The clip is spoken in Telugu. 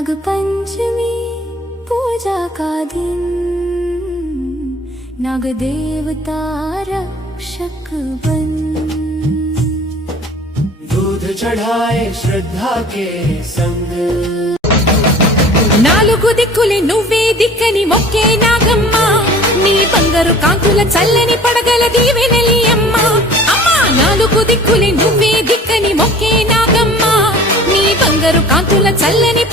नाग पंचमी पूजा का दिन, नाग देवता रक्षक बन। दूध चढ़ाए श्रद्धा के संग, నాలుగు దిక్కులే నువ్వే దిక్కని మొక్కే నాగమ్మ, నీ బంగారు కాంతుల చల్లని పడగల దీవెనలి అమ్మ. అమ్మా నాలుగు దిక్కులే నువ్వే దిక్కని మొక్కే నాగమ్మ, నీ బంగారు కాంతుల చల్లని